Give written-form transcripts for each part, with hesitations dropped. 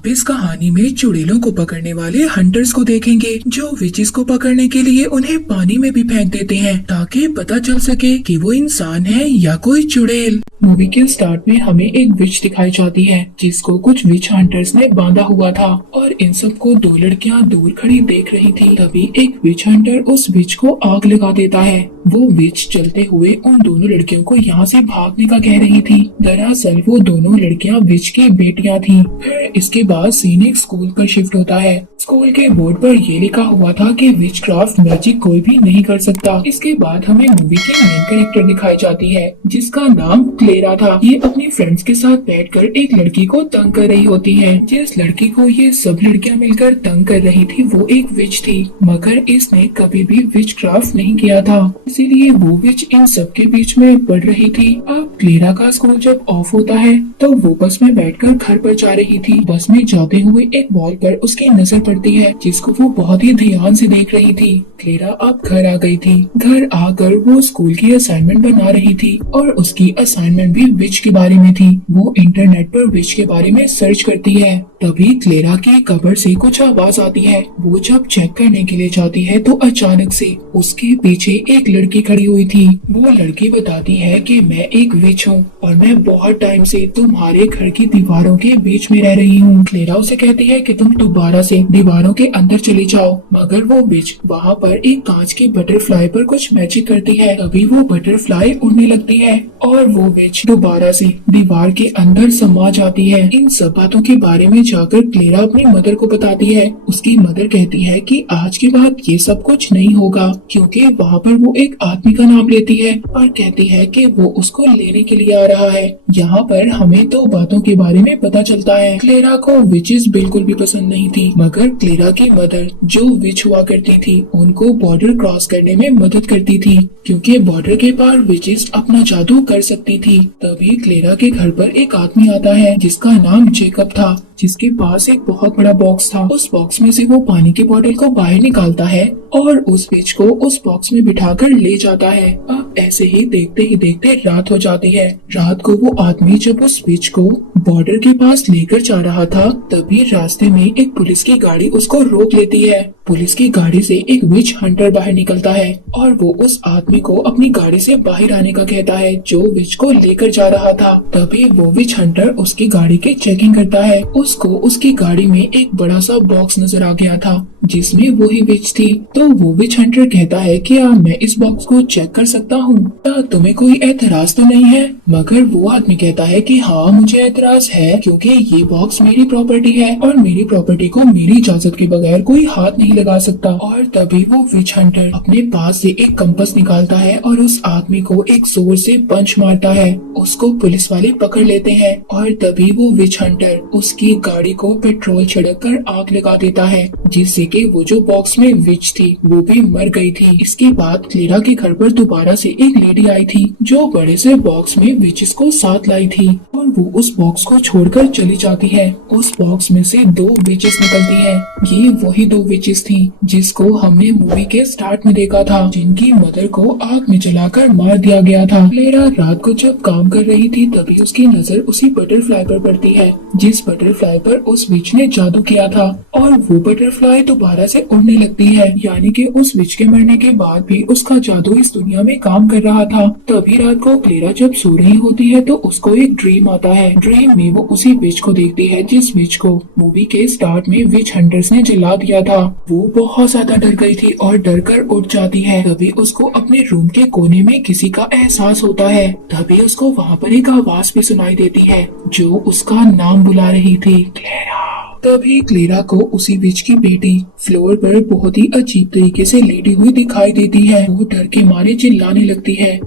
आप इस कहानी में चुड़ैलों को पकड़ने वाले हंटर्स को देखेंगे जो विचेस को पकड़ने के लिए उन्हें पानी में भी फेंक देते हैं ताकि पता चल सके कि वो इंसान है या कोई चुड़ैल। मूवी के स्टार्ट में हमें एक विच दिखाई जाती है जिसको कुछ विच हंटर्स ने बांधा हुआ था और इन सबको दो लड़कियां दूर खड़ी देख रही थी। तभी एक विच हंटर उस विच को आग लगा देता है। वो विच चलते हुए उन दोनों लड़कियों को यहाँ से भागने का कह रही थी। दरअसल वो दोनों लड़कियां विच की बेटियां थी। फिर इसके बाद सीन एक स्कूल पर शिफ्ट होता है। स्कूल के बोर्ड पर ये लिखा हुआ था कि विचक्राफ्ट मैजिक कोई भी नहीं कर सकता। इसके बाद हमें मूवी की मेन कैरेक्टर दिखाई जाती है जिसका नाम क्लेरा था। ये अपनी फ्रेंड्स के साथ बैठकर एक लड़की को तंग कर रही होती है। जिस लड़की को ये सब लड़कियां मिलकर तंग कर रही थी वो एक विच थी, मगर इसने कभी भी विचक्राफ्ट नहीं किया था, इसीलिए वो विच इन सब के बीच में पड़ रही थी। अब क्लेरा का स्कूल जब ऑफ होता है तो वो बस में बैठकर घर पर जा रही थी। बस में जाते हुए एक वॉल पर उसकी नजर पड़ती है जिसको वो बहुत ही ध्यान से देख रही थी। क्लेरा अब घर आ गई थी। घर आकर वो स्कूल की असाइनमेंट बना रही थी और उसकी असाइनमेंट भी विच के बारे में थी। वो इंटरनेट पर विच के बारे में सर्च करती है। तभी क्लेरा की कब्र से कुछ आवाज आती है। वो जब चेक करने के लिए जाती है तो अचानक से उसके पीछे एक लड़की खड़ी हुई थी। वो लड़की बताती है कि मैं एक विच हूँ और मैं बहुत टाइम से तुम्हारे घर की दीवारों के बीच में रह रही हूँ। क्लेरा उसे कहती है कि तुम दोबारा से दीवारों के अंदर चली जाओ, मगर वो विच वहाँ पर एक कांच की बटरफ्लाई पर कुछ मैजिक करती है। तभी वो बटरफ्लाई उड़ने लगती है और वो विच दोबारा से दीवार के अंदर समा जाती है। इन सब बातों के बारे में जाकर क्लेरा अपनी मदर को बताती है। उसकी मदर कहती है कि आज के बाद ये सब कुछ नहीं होगा, क्योंकि वहाँ पर वो एक आदमी का नाम लेती है और कहती है कि वो उसको लेने के लिए आ रहा है। यहाँ पर हमें दो बातों के बारे में पता चलता है। क्लेरा को विचेस बिल्कुल भी पसंद नहीं थी, मगर क्लेरा की मदर जो विच हुआ करती थी उनको बॉर्डर क्रॉस करने में मदद करती थी, क्योंकि बॉर्डर के पार विचेस अपना जादू कर सकती थी। तभी क्लेरा के घर पर एक आदमी आता है जिसका नाम जेकब था, जिसके पास एक बहुत बड़ा बॉक्स था। उस बॉक्स में से वो पानी की बोतल को बाहर निकालता है और उस विच को उस बॉक्स में बिठाकर ले जाता है। अब ऐसे ही देखते रात हो जाती है। रात को वो आदमी जब उस विच को बॉर्डर के पास लेकर जा रहा था तभी रास्ते में एक पुलिस की गाड़ी उसको रोक लेती है। पुलिस की गाड़ी से एक विच हंटर बाहर निकलता है और वो उस आदमी को अपनी गाड़ी से बाहर आने का कहता है जो विच को लेकर जा रहा था। तभी वो विच हंटर उसकी गाड़ी की चेकिंग करता है। उसको उसकी गाड़ी में एक बड़ा सा बॉक्स नजर आ गया था जिसमें वही विच थी। तो वो विच हंटर कहता है कि मैं इस बॉक्स को चेक कर सकता हूँ, क्या तुम्हें कोई एतराज तो नहीं है? मगर वो आदमी कहता है कि हाँ मुझे एतराज है, क्योंकि ये बॉक्स मेरी प्रॉपर्टी है और मेरी प्रॉपर्टी को मेरी इजाजत के बगैर कोई हाथ नहीं लगा सकता। और तभी वो विच हंटर अपने पास से एक कंपास निकालता है और उस आदमी को एक जोर से पंच मारता है। उसको पुलिस वाले पकड़ लेते हैं और तभी वो विच हंटर उसकी गाड़ी को पेट्रोल छिड़क कर आग लगा देता है, जिससे कि वो जो बॉक्स में विच थी वो भी मर गई थी। इसके बाद क्लेरा के घर पर दोबारा से एक लेडी आई थी जो बड़े से बॉक्स में विचेस को साथ लाई थी और वो उस बॉक्स को छोड़कर चली जाती है। उस बॉक्स में से दो विचेस निकलती है। ये वही दो विचेस थी जिसको हमने मूवी के स्टार्ट में देखा था, जिनकी मदर को आग में जलाकर मार दिया गया था। क्लेरा रात को जब काम कर रही थी तभी उसकी नजर उसी बटरफ्लाई पर पड़ती है जिस बटरफ्लाई पर उस विच ने जादू किया था और वो बटरफ्लाई दोबारा से उड़ने लगती है, यानी कि उस विच के मरने के बाद भी उसका जादू इस दुनिया में काम कर रहा था। तभी रात को क्लेरा जब सो रही होती है तो उसको एक ड्रीम आता है। ड्रीम में वो उसी विच को देखती है जिस विच को मूवी के स्टार्ट में विच हंटर्स ने जला दिया था। वो बहुत ज्यादा डर गई थी और डर कर उठ जाती है। तभी उसको अपने रूम के कोने में किसी का एहसास होता है। तभी उसको वहाँ पर एक आवाज भी सुनाई देती है जो उसका नाम बुला रही थी, क्लेरा। तभी क्लेरा को उसी विच की बेटी फ्लोर पर बहुत ही अजीब तरीके से लेटी हुई दिखाई देती है। वो डर के मारे चिल्लाने लगती है।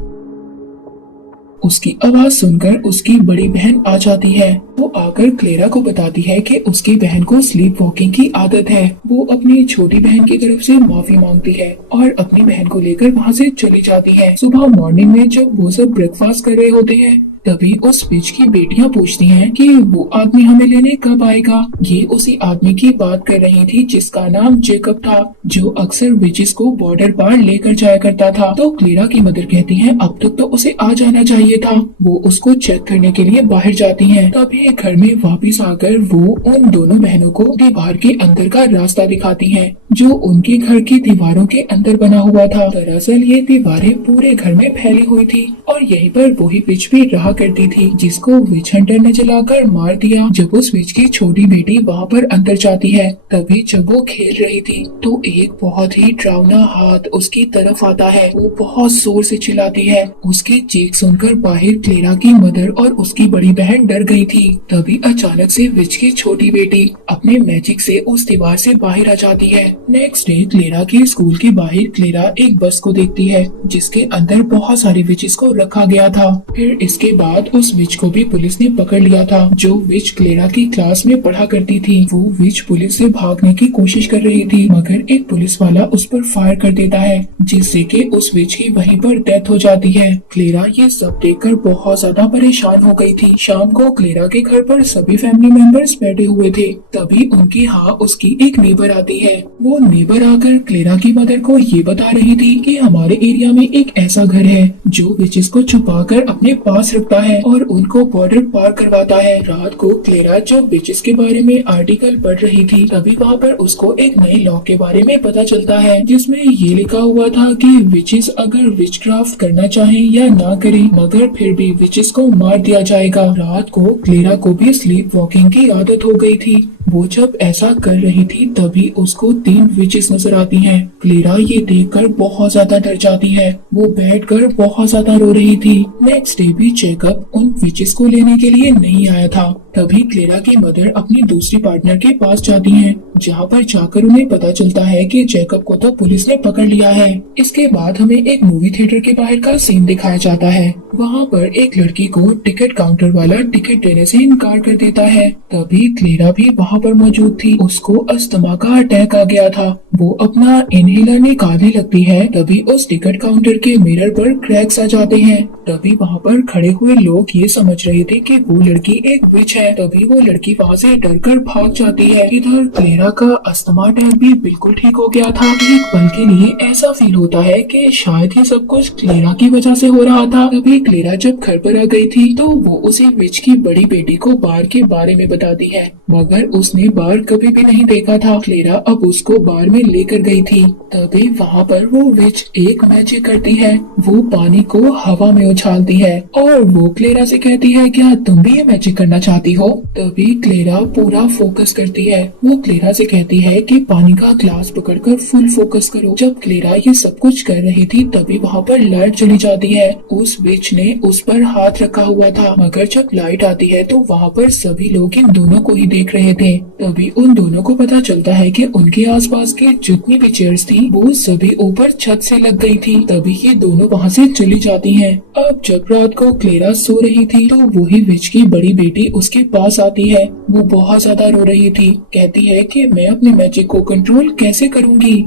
उसकी आवाज सुनकर उसकी बड़ी बहन आ जाती है। वो आकर क्लेरा को बताती है कि उसकी बहन को स्लीप वॉकिंग की आदत है। वो अपनी छोटी बहन की तरफ से माफी मांगती है और अपनी बहन को लेकर वहाँ से चली जाती है। सुबह मॉर्निंग में जब वो सब ब्रेकफास्ट कर रहे होते हैं तभी उस विच की बेटियां पूछती हैं कि वो आदमी हमें लेने कब आएगा। ये उसी आदमी की बात कर रही थी जिसका नाम जेकब था, जो अक्सर विचेस को बॉर्डर पार लेकर जाया करता था। तो क्लेरा की मदर कहती है अब तक तो उसे आ जाना चाहिए था। वो उसको चेक करने के लिए बाहर जाती हैं। तभी घर में वापस आकर वो उन दोनों बहनों को दीवार के अंदर का रास्ता दिखाती हैं, जो उनके घर की दीवारों के अंदर बना हुआ था। दरअसल ये दीवारें पूरे घर में फैली हुई थी और यहीं पर वही विच भी रहा करती थी, जिसको विच हंटर ने जलाकर मार दिया। जब उस विच की छोटी बेटी वहाँ पर अंदर जाती है, तभी जब वो खेल रही थी तो एक बहुत ही डरावना हाथ उसकी तरफ आता है। वो बहुत जोर से चिल्लाती है। उसकी चीख सुनकर बाहर क्लेरा की मदर और उसकी बड़ी बहन डर गई थी। तभी अचानक से विच की छोटी बेटी अपने मैजिक से उस दीवार से बाहर आ जाती है। नेक्स्ट डे क्लेरा के स्कूल के बाहर क्लेरा एक बस को देखती है, जिसके अंदर बहुत सारे विचेस को रखा गया था। फिर इसके बाद उस विच को भी पुलिस ने पकड़ लिया था, जो विच क्लेरा की क्लास में पढ़ा करती थी। वो विच पुलिस से भागने की कोशिश कर रही थी, मगर एक पुलिस वाला उस पर फायर कर देता है, जिससे कि उस विच की वहीं पर डेथ हो जाती है। क्लेरा ये सब देखकर बहुत ज्यादा परेशान हो गई थी। शाम को क्लेरा के घर पर सभी फैमिली मेंबर्स बैठे हुए थे। तभी उनके यहाँ उसकी एक नेबर आती है। वो नेबर आकर क्लेरा की मदर को ये बता रही थी कि हमारे एरिया में एक ऐसा घर है जो विचेस को छुपाकर अपने पास रखता है और उनको बॉर्डर पार करवाता है। रात को क्लेरा जब विचेस के बारे में आर्टिकल पढ़ रही थी, तभी वहाँ पर उसको एक नए लॉ के बारे में पता चलता है, जिसमें ये लिखा हुआ था कि विचेस अगर विचक्राफ्ट करना चाहे या ना करे, मगर फिर भी विचेस को मार दिया जाएगा। रात को क्लेरा को भी स्लीप वॉकिंग की आदत हो गई थी। वो जब ऐसा कर रही थी तभी उसको 3 विचेस नजर आती हैं। क्लेरा ये देखकर बहुत ज्यादा डर जाती है। वो बैठकर बहुत ज्यादा रो रही थी। नेक्स्ट डे भी जैकब उन विचेस को लेने के लिए नहीं आया था। तभी क्लेरा की मदर अपनी दूसरी पार्टनर के पास जाती हैं, जहाँ पर जाकर उन्हें पता चलता है कि जैकब को तो पुलिस ने पकड़ लिया है। इसके बाद हमें एक मूवी थिएटर के बाहर का सीन दिखाया जाता है। वहाँ पर एक लड़की को टिकट काउंटर वाला टिकट देने से इनकार कर देता है। तभी क्लेरा भी वहाँ पर मौजूद थी। उसको अस्थमा का अटैक आ गया था। वो अपना इनहेलर निकालने लगती है। तभी उस टिकट काउंटर के मिरर पर क्रैक्स आ जाते हैं। तभी वहाँ पर खड़े हुए लोग ये समझ रहे थे कि वो लड़की एक विच है। तभी वो लड़की वहाँ से डरकर भाग जाती है। इधर क्लेरा का अस्थमा अटैक भी बिल्कुल ठीक हो गया था। एक पल के लिए ऐसा फील होता है कि शायद ये सब कुछ क्लेरा की वजह से हो रहा था। तभी क्लेरा जब घर पर आ गई थी तो वो उसी विच की बड़ी बेटी को बार के बारे में बताती है, मगर उसने बार कभी भी नहीं देखा था। क्लेरा अब उसको बार में लेकर गई थी। तभी वहाँ पर वो विच एक मैजिक करती है। वो पानी को हवा में उछालती है और वो क्लेरा से कहती है क्या तुम भी ये मैजिक करना चाहती हो। तभी क्लेरा पूरा फोकस करती है। वो क्लेरा से कहती है कि पानी का ग्लास पकड़कर फुल फोकस करो। जब क्लेरा ये सब कुछ कर रही थी तभी वहाँ पर लाइट चली जाती है। उस विच ने उस पर हाथ रखा हुआ था, मगर जब लाइट आती है तो वहाँ पर सभी लोग इन दोनों को ही देख रहे थे। तभी उन दोनों को पता चलता है कि उनके आसपास की जितनी भी चेयर्स थी वो सभी ऊपर छत से लग गई थी। तभी ये दोनों वहाँ से चली जाती हैं। अब जब रात को क्लेरा सो रही थी तो वही विच की बड़ी बेटी उसके पास आती है। वो बहुत ज्यादा रो रही थी। कहती है कि मैं अपने मैजिक को कंट्रोल कैसे करूँगी।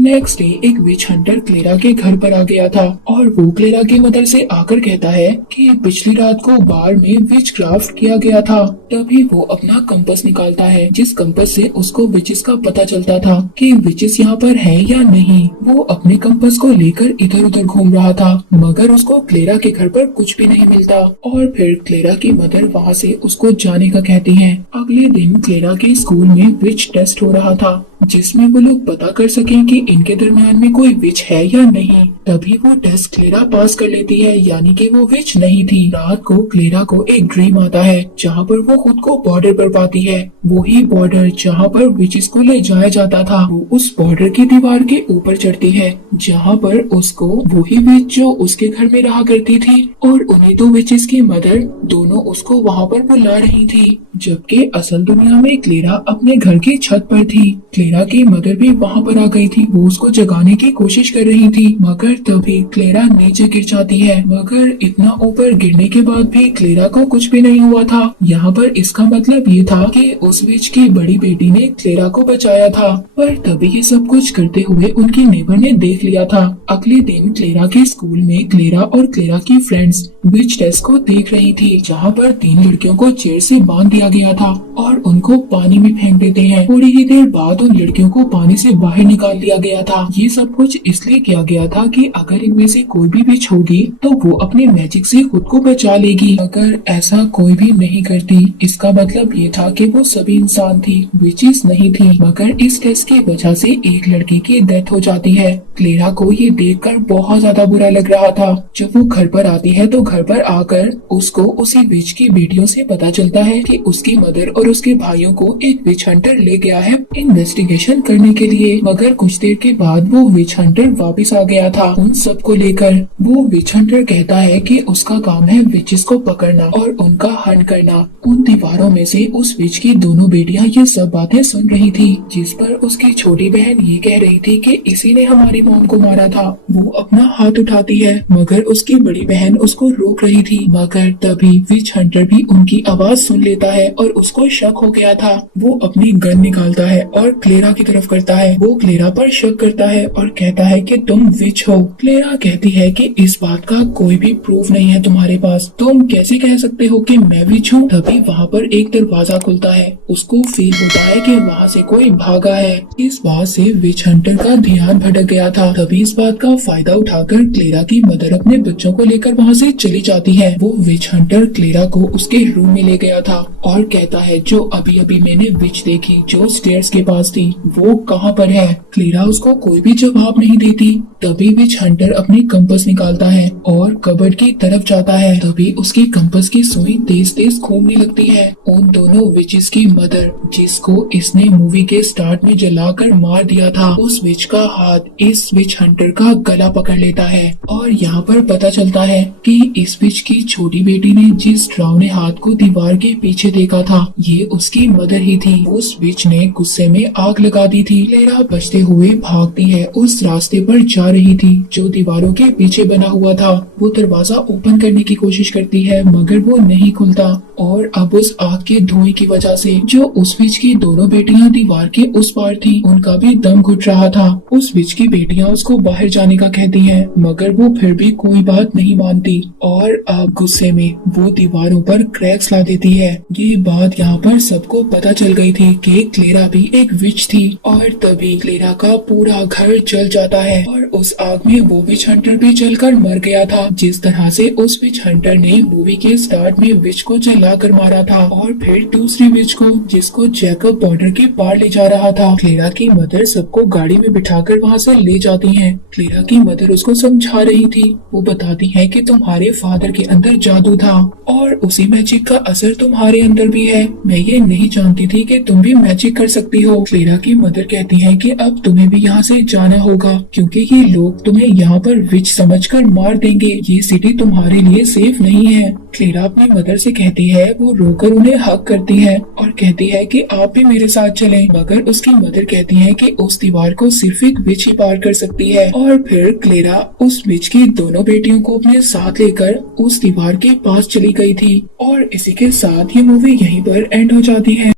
नेक्स्ट डे एक विच हंटर क्लेरा के घर पर आ गया था और वो क्लेरा की मदर से आकर कहता है कि पिछली रात को बार में विच क्राफ्ट किया गया था। तभी वो अपना कंपास निकालता है, जिस कंपास से उसको विचेस का पता चलता था कि विचेस यहाँ पर है या नहीं। वो अपने कंपास को लेकर इधर उधर घूम रहा था, मगर उसको क्लेरा के घर पर कुछ भी नहीं मिलता। और फिर क्लेरा की मदर वहाँ से उसको जाने का कहती है। अगले दिन क्लेरा के स्कूल में विच टेस्ट हो रहा था, जिसमें वो लोग पता कर सकें कि इनके दरमियान में कोई विच है या नहीं। तभी वो टेस्ट क्लेरा पास कर लेती है, यानी कि वो विच नहीं थी। रात को क्लेरा को एक ड्रीम आता है जहाँ पर वो खुद को बॉर्डर पर पाती है। वही बॉर्डर जहाँ पर विचेस को ले जाया जाता था। वो उस बॉर्डर की दीवार के ऊपर चढ़ती है, जहाँ पर उसको वही विच जो उसके घर में रहा करती थी और उन्हीं दो विचेस की मदर दोनों उसको वहाँ पर बुला रही थी। जबकि असल दुनिया में क्लेरा अपने घर की छत पर थी। क्लेरा की मदर भी वहाँ पर आ गई थी। वो उसको जगाने की कोशिश कर रही थी, मगर तभी क्लेरा नीचे गिर जाती है। मगर इतना ऊपर गिरने के बाद भी क्लेरा को कुछ भी नहीं हुआ था। यहाँ पर इसका मतलब ये था कि उस विच की बड़ी बेटी ने क्लेरा को बचाया था। पर तभी ये सब कुछ करते हुए उनकी नेबर ने देख लिया था। अगले दिन क्लेरा के स्कूल में क्लेरा और क्लेरा की फ्रेंड्स विच टेस्ट को देख रही थी, जहाँ पर 3 लड़कियों को चेयर से बांध दिया गया था और उनको पानी में फेंक देते हैं। थोड़ी ही देर बाद उन लड़कियों को पानी से बाहर निकाल दिया गया था। ये सब कुछ इसलिए किया गया था कि अगर इनमें से कोई भी विच होगी तो वो अपने मैजिक से खुद को बचा लेगी। अगर ऐसा कोई भी नहीं करती, इसका मतलब ये था कि वो सभी इंसान थी, विचेस नहीं थी। मगर इस टेस्ट की वजह से एक लड़की की डेथ हो जाती है। क्लेरा को ये देखकर बहुत ज्यादा बुरा लग रहा था। जब वो घर पर आती है तो घर पर आकर उसको उसी विच की बेटियों से पता चलता है कि उसकी मदर और उसके भाइयों को एक विच हंटर ले गया है इन्वेस्टिगेशन करने के लिए। मगर कुछ देर के बाद वो विच हंटर वापस आ गया था उन सबको लेकर। वो विच हंटर कहता है कि उसका काम है विचेस को पकड़ना और उनका हंट करना। उन दीवारों में से उस विच की दोनों बेटियां ये सब बातें सुन रही थी, जिस पर उसकी छोटी बहन ये कह रही थी कि इसी ने हमारी मॉम को मारा था। वो अपना हाथ उठाती है, मगर उसकी बड़ी बहन उसको रोक रही थी। मगर तभी विच हंटर भी उनकी आवाज सुन लेता है और उसको शक हो गया था। वो अपनी गन निकालता है और क्लेरा की तरफ करता है। वो क्लेरा पर शक करता है और कहता है कि तुम विच हो। क्लेरा कहती है कि इस बात का कोई भी प्रूफ नहीं है तुम्हारे पास, तुम कैसे कह सकते हो कि मैं विच हूँ। तभी वहाँ पर एक दरवाजा खुलता है। उसको फील होता है कि वहाँ से कोई भागा है। इस बात से विच हंटर का ध्यान भटक गया था। तभी इस बात का फायदा उठाकर क्लेरा की मदर अपने बच्चों को लेकर वहाँ से चली जाती है। वो विच हंटर क्लेरा को उसके रूम में ले गया था और कहता है जो अभी अभी मैंने विच देखी जो स्टेयर्स के पास थी वो कहाँ पर है। क्लेरा उसको कोई भी जवाब नहीं देती। तभी विच हंटर अपनी कंपास निकालता है और कबर्ड की तरफ जाता है। तभी उसकी कंपास की सुई तेज तेज घूमने लगती है। उन दोनों विचेस की मदर, जिसको इसने मूवी के स्टार्ट में जलाकर मार दिया था, उस विच का हाथ इस विच हंटर का गला पकड़ लेता है। और यहाँ पर पता चलता है कि इस विच की छोटी बेटी ने जिस डरावने हाथ को दीवार के पीछे देखा था ये उसकी मदर ही थी। उस विच ने गुस्से में आग लगा दी थी। क्लेरा बचते हुए भागती है, उस रास्ते पर जा रही थी जो दीवारों के पीछे बना हुआ था। वो दरवाजा ओपन करने की कोशिश करती है मगर वो नहीं खुलता। और अब उस आग के धुएं की वजह से जो उस विच की दोनों बेटियां दीवार के उस पार थी उनका भी दम घुट रहा था। उस विच की बेटियां उसको बाहर जाने का कहती हैं, मगर वो फिर भी कोई बात नहीं मानती और अब गुस्से में वो दीवारों पर क्रैक्स ला देती है। ये बात यहाँ पर सबको पता चल गई थी कि क्लेरा भी एक विच थी। और तभी क्लेरा का पूरा घर जल जाता है और उस आग में वो विच हंटर भी जलकर मर गया था। जिस तरह से उस विच हंटर ने मूवी के स्टार्ट में विच को जला कर मारा था और फिर दूसरी विच को जिसको जैकब बॉर्डर के पार ले जा रहा था। क्लेरा की मदर सबको गाड़ी में बिठाकर वहाँ से ले जाती हैं। क्लेरा की मदर उसको समझा रही थी। वो बताती है कि तुम्हारे फादर के अंदर जादू था और उसी मैजिक का असर तुम्हारे अंदर भी है। मैं ये नहीं जानती थी कि तुम भी मैजिक कर सकती हो। क्लेरा की मदर कहती है कि अब तुम्हें भी यहाँ से जाना होगा क्योंकि ये लोग तुम्हें यहाँ पर विच समझकर मार देंगे। ये सिटी तुम्हारे लिए सेफ नहीं है। क्लेरा अपनी मदर से कहती है, वो रोकर उन्हें हक करती है और कहती है कि आप भी मेरे साथ चलें। मगर उसकी मदर कहती है कि उस दीवार को सिर्फ एक विच ही पार कर सकती है। और फिर क्लेरा उस विच की दोनों बेटियों को अपने साथ लेकर उस दीवार के पास चली गई थी। और इसी के साथ ये मूवी यहीं पर एंड हो जाती है।